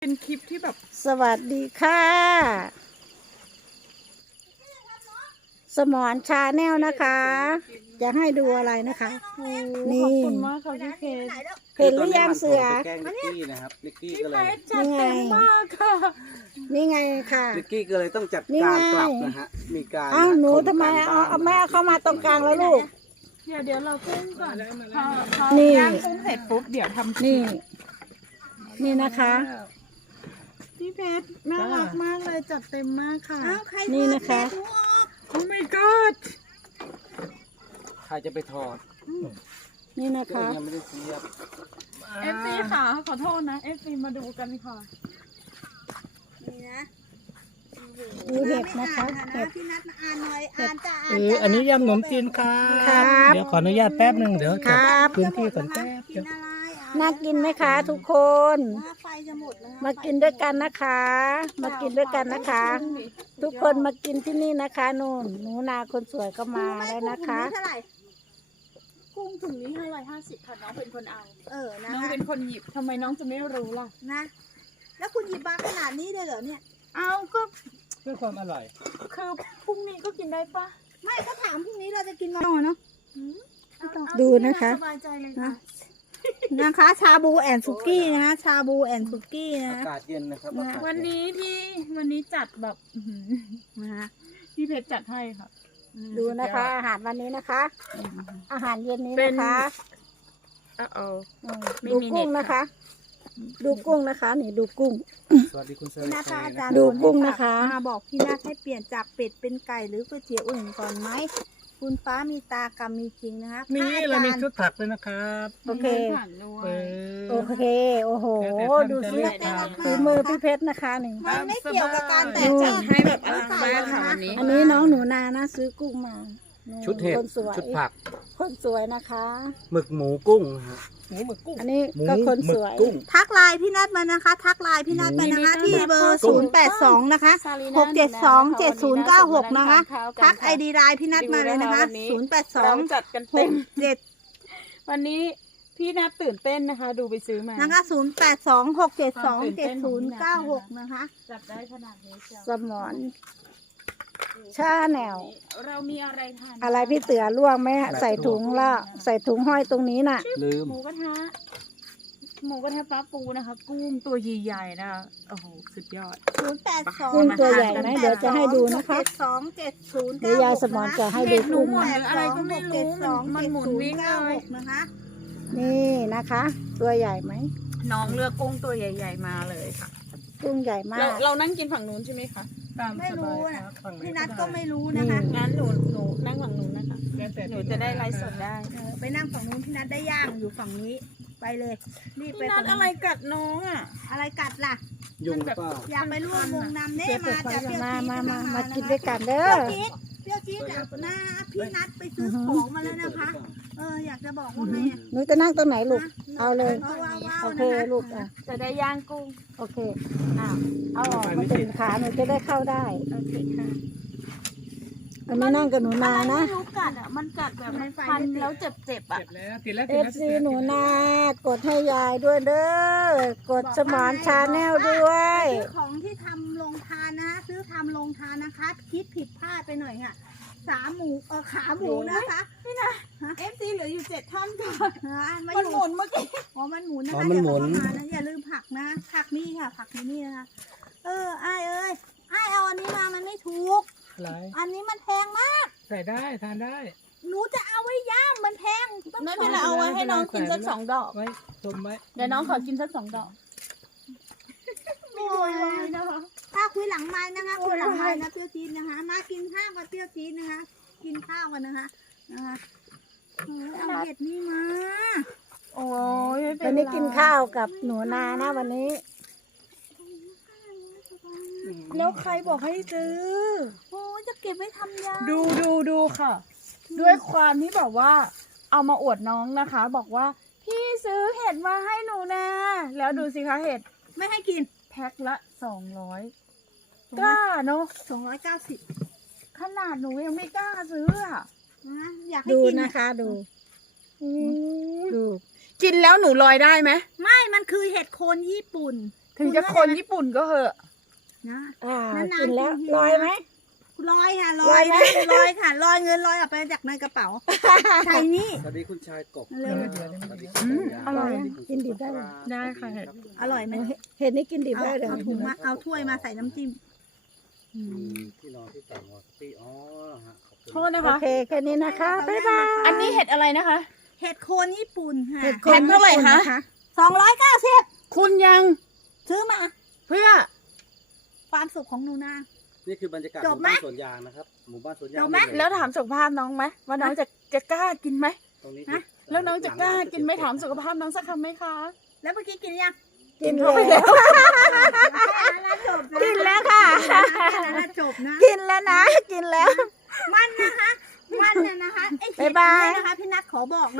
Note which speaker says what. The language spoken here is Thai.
Speaker 1: เป็นคลิปที่แบบ
Speaker 2: สวัสดีค่ะสมรชาแนลนะคะจะให้ดูอะไรนะคะนี่
Speaker 1: ขอบคุณมากค่ะพี่เพชร
Speaker 2: เห็นหรือยังเสือ
Speaker 3: ไปแกล้งลิกกี้นะครับลิกกี้
Speaker 1: พี่
Speaker 3: ก็
Speaker 1: เพ
Speaker 3: เลย
Speaker 1: ชรจัดเต็มมากค่ะ
Speaker 2: นี่ไงค่ะ
Speaker 3: ลิกกี้ก็เลยต้องจัด
Speaker 2: นี่
Speaker 3: การ
Speaker 2: ไง
Speaker 3: กลับนะฮะมีการ
Speaker 2: เอ้าหนู
Speaker 3: ข่
Speaker 2: ทำไม
Speaker 3: กัน
Speaker 2: เอา
Speaker 3: บ้ง
Speaker 2: เอาเข้ามาตรงกลางแล้วลูก
Speaker 1: เดี๋ยวเรากุ้งก่อนพอ
Speaker 2: นี่
Speaker 1: ย่างกุ้งเสร็จปุ๊บเดี๋ยวทำ
Speaker 2: นี่ นี่นะคะ
Speaker 1: พี่เพชรน่ารักมากเลยจัดเต็มมากค่ะ
Speaker 2: นี่นะคะ
Speaker 1: โอ้ my god
Speaker 3: ใครจะไปถอด
Speaker 2: นี่นะ
Speaker 3: ตัวเอ
Speaker 2: คะ
Speaker 3: งยังไม่ได้เสียบ
Speaker 1: FC ค่ะขอโทษนะ FC มาดูกันค่ะ
Speaker 4: นี่นะ
Speaker 2: ดูเห็ดนะคะเห็ด
Speaker 4: พี่นัดมาอ่านหน่อยอ่านจ้าอ่าน
Speaker 5: อันนี้ยำขนมจีนครั
Speaker 2: ครับ
Speaker 5: เดี๋ยวขออนุญาตแป๊บหนึ่งเดี๋ยว
Speaker 2: ครั
Speaker 5: จั
Speaker 2: บ
Speaker 5: ดพื้นที่ก่อนแป๊บ
Speaker 4: กิ
Speaker 5: เดีย
Speaker 4: น
Speaker 5: ว
Speaker 4: อะไรอ่ะ
Speaker 2: น่ากินไหมคะทุกคน
Speaker 4: ไฟจะหมดแล้ว
Speaker 2: มากินด้วยกันนะคะ มากินด้วยกันนะคะ ทุกคนมากินที่นี่นะคะนู่นหนูนาคนสวยก็มาแล้วนะคะ
Speaker 4: เท่าไหร่
Speaker 1: กุ้งถุงนี้550ค่ะน้องเป็นคนเอา
Speaker 4: นะ
Speaker 1: น้องเป็นคนหยิบทำไมน้องจะไม่รู้ล่ะ
Speaker 4: นะ แล้วคุณหยิบมาขนาดนี้เลยเหรอเนี่ย
Speaker 1: เอาก็
Speaker 5: เพื่อความอร่อย
Speaker 1: คือพรุ่งนี้ก็กินได้ปะ
Speaker 4: ไม่ก็ถามพรุ่งนี้เราจะกินนอนเนาะ
Speaker 2: ดูนะคะ
Speaker 1: สบายใจเลยค่ะ
Speaker 4: นะคะ ชาบูแอนสุกี้นะคะชาบูแอนสุกี้นะ
Speaker 3: อากาศเย็นนะครับอากาศเย็
Speaker 1: วันนี้จัดแบบอื้อหือ
Speaker 4: นะคะ
Speaker 1: พี่เพชรจัดให้ค่ะ
Speaker 2: ดูนะคะ อาหารวันนี้นะคะ อาหารเย็นนี้
Speaker 1: เป็
Speaker 2: นะ
Speaker 1: น
Speaker 2: คะ
Speaker 1: เอา
Speaker 2: อืม
Speaker 1: ไม่
Speaker 2: ดู
Speaker 1: มี
Speaker 2: กุ้ง
Speaker 1: เน็ต
Speaker 2: นะคะ ดูกุ้งนะคะ นี่ดูกุ้ง
Speaker 3: สวัสดีคุณเซอ
Speaker 4: พี่
Speaker 3: ร์
Speaker 4: นัท
Speaker 3: เซ
Speaker 4: อา
Speaker 3: นะ
Speaker 4: จารย์
Speaker 2: ดูกุ้งนะคะ
Speaker 4: มาบอกพี่นัทให้เปลี่ยนจากเป็ดเป็นไก่หรือก๋วยเตี๋ยวอื่นก่อนไหมคุณฟ้ามีตากรรมมีจริงนะคะ
Speaker 5: มี
Speaker 4: พระ
Speaker 5: เรา
Speaker 4: อา
Speaker 5: มี
Speaker 4: จารย์
Speaker 5: ชุดผักด้วยนะครับ
Speaker 2: โอเค
Speaker 1: ผ่านด้ว
Speaker 5: เอย อ
Speaker 2: โอเค โอ้โห ดูสิ
Speaker 5: แล้วแต่ท่านจะเลือกทาน
Speaker 2: ฝีมือพี่เพชรนะคะนี่
Speaker 4: มันไม่เกี่ยวกับการแต่ง
Speaker 2: ดู
Speaker 4: จัด
Speaker 1: ให้แบบอลังมากค่ะวันนี้
Speaker 2: อันนี้น้องหนูนานะซื้อกุ้งมานี่
Speaker 3: ชุดเห็ด
Speaker 2: คนสวย
Speaker 3: ชุดผัก
Speaker 2: คนสวยนะคะ
Speaker 3: หมึกหมูกุ้งนะฮะ
Speaker 5: หมูหมึกกุ้ง
Speaker 2: อันนี้
Speaker 3: หมู
Speaker 2: ก็คน
Speaker 3: หมึ
Speaker 2: ส
Speaker 3: ก
Speaker 2: วย
Speaker 3: กุ้ง
Speaker 4: ทักไลน์พี่นัทมานะคะ ทักไลน์พี่นัทมานะคะที่เบอร์ 082 นะคะ 6727096 นะคะ ทักไอดีไลน์พี่นัทมาเลยนะคะ
Speaker 1: เราจัดกันเต็ม
Speaker 4: 08267
Speaker 1: วันนี้พี่นัทตื่นเต้นนะคะ ดูไปซื้อมา
Speaker 4: นะคะ 0826727096 นะคะ
Speaker 1: จัดได้ขนาดนี้เชียว
Speaker 2: สมอนชาแนว
Speaker 1: เรามีอะไรทาน
Speaker 2: อะไรพี่เตือล่วงไหมใส่ถุงละใส่ถุงห้อยตรงนี้น่ะ
Speaker 3: ลืม
Speaker 1: หมูกระทะปลาปูนะคะ กุ้งตัวใหญ่ๆนะคะโอ้โหสุดยอด
Speaker 4: 082
Speaker 2: กุ้งตัวใหญ่ไหมเดี๋ยวจะให้ดูนะคะ
Speaker 4: 6727096
Speaker 2: เดี๋ยวยายสมอนจะให้ดูกุ้ง
Speaker 1: ห
Speaker 2: นะ
Speaker 1: รืออะไรก็ไม่รู้มันหมุนวิ่งเลย
Speaker 4: 6นะคะ
Speaker 2: นี่นะคะ ตัวใหญ่ไหม
Speaker 1: น้องเลือกกุ้งตัวใหญ่ ๆมาเลยค่ะ
Speaker 2: กุ้งใหญ่มา
Speaker 1: เรานั่งกินฝั่งนู้นใช่ไหมคะ
Speaker 5: ตาม
Speaker 4: ไม่
Speaker 5: สบา
Speaker 4: รู้
Speaker 5: ย
Speaker 4: นะครับ
Speaker 5: ฝั่งไห
Speaker 4: พี่นัท
Speaker 5: ได้
Speaker 4: ก็ไม่รู้นะคะ
Speaker 1: งั้นหนูนั่งฝั่งนู้นนะคะ
Speaker 5: แล้วแต่
Speaker 1: หนูจะได้ไลฟ์สดได้
Speaker 4: ไปนั่งฝั่งนู้นพี่นัทได้ย่างอยู่ฝั่งนี้ ไปเลยรีบไป
Speaker 1: พี่นัทอะไรกัดน้องอ่ะ
Speaker 4: อะไรกัดล่ะ
Speaker 3: ยุงหรือเปล่า
Speaker 4: อยากไปร่วมวงนำเน่
Speaker 2: เสีย
Speaker 4: มา
Speaker 2: ไป
Speaker 4: จากเปรี้ยว
Speaker 2: มา
Speaker 4: จี๊ด
Speaker 2: มากิน
Speaker 4: นะคะ
Speaker 2: ด้วยกันเด้อ
Speaker 4: เปรี้ยวจี๊ดอ่ะหน้าพี่นัทไปซื้อของมาแล้วนะคะ อยากจะบอกว่าไงอ่ะ
Speaker 2: หนูจะนั่งตรงไหนลูก เอาเลย
Speaker 4: ว้าว
Speaker 2: โอ
Speaker 4: ๆ
Speaker 2: เค
Speaker 4: นะคะ
Speaker 2: ลูกอ่ะ
Speaker 1: จะได้ย่างกุ้ง
Speaker 2: โอเคอ้าวเอาออกมาเป็นขาหนูจะได้เข้าได้
Speaker 1: โอเคค่ะ
Speaker 2: อันนี้นั่งกับหนูนานะ
Speaker 1: ไม่รู้กัดอ่ะมันกัดแบบมันพันแล้วเจ็บๆอ่ะ
Speaker 5: เสร็จแล้วติดแล้ว
Speaker 2: เอ
Speaker 5: ติด
Speaker 2: ฟ
Speaker 5: แล้ว
Speaker 2: ซีหนูนากดให้ยายด้วยเด้อกดสมอนชาแนลด้วย
Speaker 4: ซื้อของที่ทำโรงทานนะซื้อทำโรงทานนะคะ คิดผิดพลาดไปหน่อยค่ะขาหมูนะคะ
Speaker 1: FC เหลืออยู่7ท่านค่ะ
Speaker 4: มา
Speaker 1: มัน
Speaker 4: อยู่
Speaker 1: หมุนเมื่อกี้
Speaker 4: มันหมุนนะคะ
Speaker 3: อ๋อมันหมุน
Speaker 4: เดี๋ยวเข้าานะอย่าลืมผักนะผักนี่ค่ะผักอยู่นี่นะคะอ้ายเอาอันนี้มามันไม่ถูก
Speaker 5: อะไร
Speaker 4: อันนี้มันแพงมาก
Speaker 5: ใส่ได้ทานได้
Speaker 4: หนูจะเอาไว้ย่างมันแพงต้อง
Speaker 1: ไม่เป็นไรเอาไว้ให้น้องกินสัก2 ดอก
Speaker 5: ไว้ชมไว้
Speaker 1: เดี๋ยวน้องขอกินสัก2 ดอก
Speaker 4: โอ้ยถ้าคุยหลังไม้นะคะคุยหลังไม้นะเปรี้ยวจี๊ดนะคะ มากินข้าวกับเปรี้ยวจี๊ดนะคะ กินข้าวกันนะคะเอาเห็ดนี่มา
Speaker 1: โอ้ยไม่เป็
Speaker 2: วัน
Speaker 1: น
Speaker 2: นี้กินข้าวกับหนูนานะวันนี้
Speaker 1: แล้วใครบอกให้ซื้อ
Speaker 4: โอ้ยจะเก็บไว้ทำยา
Speaker 1: ดูค่ะ ด้วยความที่แบบว่า เอามาอวดน้องนะคะ บอกว่า พี่ซื้อเห็ดมาให้หนูนะแล้วดูสิคะเห็ด
Speaker 4: ไม่ให้กิน
Speaker 1: แพ็คละ200กล้าเนาะ
Speaker 4: 290
Speaker 1: ขนาดหนูยังไม่กล้าซื้ออ่ะ
Speaker 4: นะอยากให้
Speaker 2: ดู
Speaker 4: กิน
Speaker 2: นะคะดู ดู
Speaker 1: กินแล้วหนูลอยได้ไหม
Speaker 4: ไม่มันคือเห็ดโคนญี่ปุ่น
Speaker 1: ถึงจะคนญี่ปุ่นก็เหอะ
Speaker 4: นะ
Speaker 2: อ่าน
Speaker 4: านๆ
Speaker 2: กินแล้ว
Speaker 4: กินที
Speaker 2: ลอยไหม
Speaker 4: ลอยค่ะล
Speaker 2: ล
Speaker 4: อ
Speaker 2: อย ยไหม
Speaker 4: นะลอยค่ะลอยเงินลอยออกไปจากในกระเป๋าใช่นี่
Speaker 3: สวัสดีคุณชายกบ
Speaker 4: เร็ว
Speaker 3: สวัสดี
Speaker 1: อืมอร่อย
Speaker 2: กินดิบได้เลย
Speaker 1: ได้ค่ะ
Speaker 4: อร่อยไหม
Speaker 2: เห็ดนี่กินดิบ
Speaker 4: เอา
Speaker 2: ได้เลย
Speaker 4: เอาถุงมาเอาถ้วยมาใส่น้ำจิ้ม
Speaker 3: มีที่นอนที่แต่งวอสปี้อ๋อฮะขอบคุณ
Speaker 1: โทษนะ
Speaker 2: โอ
Speaker 1: คะ
Speaker 2: เคแค่นี้นะคะบ๊ายบาย
Speaker 1: อันนี้เห็ดอะไรนะคะ
Speaker 4: เห็ดโคนญี่ปุ่นค่ะ
Speaker 2: เห็ดโค
Speaker 1: แผ่นเท่าไหร่คะ
Speaker 4: 290
Speaker 1: คุณยัง
Speaker 4: ซื้อมา
Speaker 1: เพื่อ
Speaker 4: ความสุขของหนูนา
Speaker 3: นี่คือบรรยากาศห
Speaker 4: จบ
Speaker 3: มู่
Speaker 4: ไหม
Speaker 3: บ้านสวนยางนะครับหมู่บ้านสวนยาง
Speaker 4: จบไหม
Speaker 3: นี่เย
Speaker 1: แล้วถามสุขภาพน้องไหมว่าน้องจะกล้ากินไหม
Speaker 3: ตรงนี้
Speaker 4: ฮะ
Speaker 1: แล้วน้องจะกล้ากินไหมถามสุขภาพน้องสักคำไหมคะ
Speaker 4: แล้วเมื่อกี้กินยัง
Speaker 2: กินแล้ว
Speaker 4: จบ
Speaker 2: กินแล้วค่ะ
Speaker 4: จบนะ
Speaker 2: กินแล้วนะ กินแล้ว
Speaker 4: มันนะคะ มันเนี่ยนะคะไอ้เห็ด
Speaker 2: บ๊ายบาย
Speaker 4: อันนี้นะคะพี่นัทขอบอก